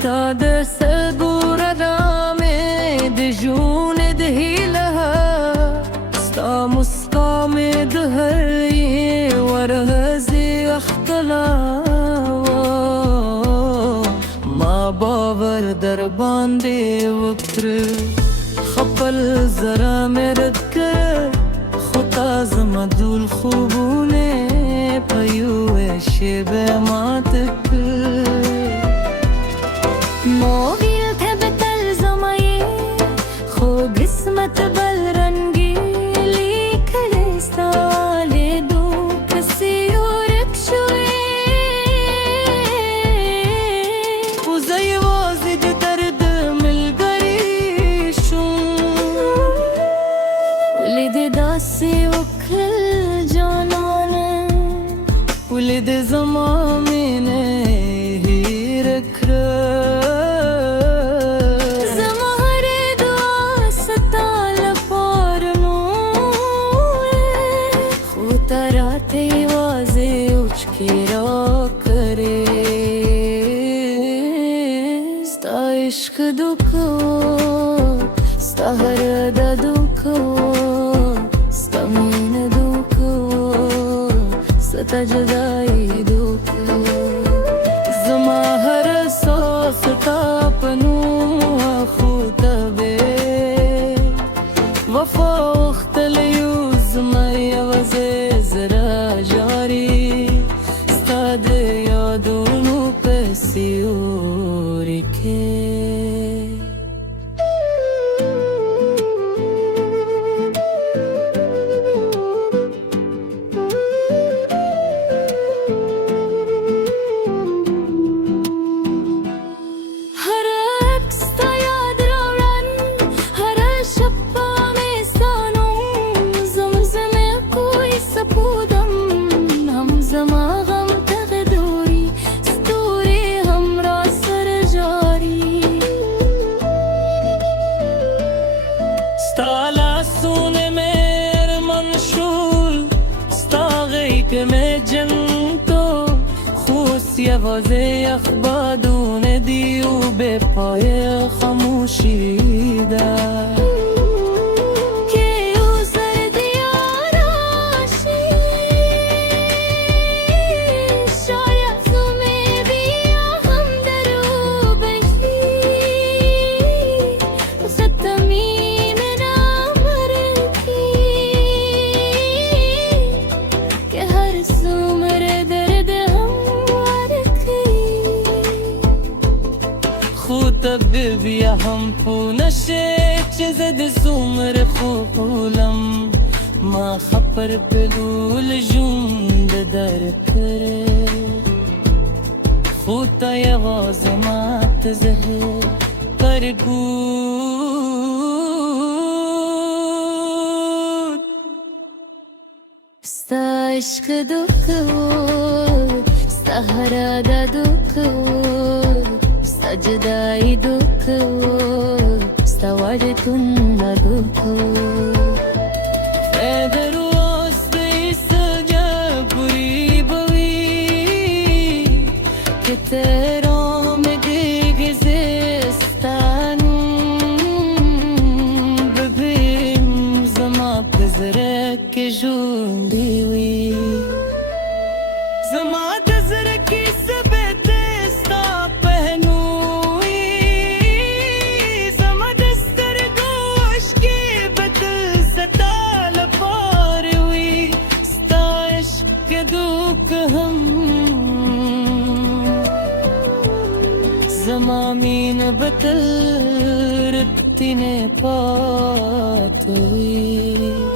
ستاد سبور رامي دجون دهيلها ستا مسقام دهري ورهزي اختلا ما باور در باندې وکړ خپل زرا مې رد کړ خو تا زما دول خوبونه په یوه شیبه مات کړ موویل थे बेतल जमाए खो किस्मत बल रंगी लिखले साले दो कसी और क्षुए وزي وازد درد ملګری شو ولید داسې وکړل جانانه ولید زما مینه هیر کړه زما هر دعا ستا لپاره خو ته راته یوازې اوچکې راکړې ستا عشق دوکو ستا هر د دوکو ستا مینه دوکو ستا جدایي دوکو زما هر ساس تا پنو خو تبه وفا اختلیو زما یوازې زرا جاری ستا د یادونو په سیوري کې में जंतो یوازه اخبادون دیو به پای خاموشی در طب بیا هم پو نشه چه زد سومر خولم ما خبر بلول جوند در کره خود تا یواز ما تزهر پرگود ستا عشق دکود ستا هرادا دکود جدائی دکھ ستا وجتن دکھ ایدر واسط سجا بری بوی کہ تیروں میں دیگ زستان ببیم زما پزرک جوندی وی زما دزرکی سبت زمامین بتر تینے پات ہوئی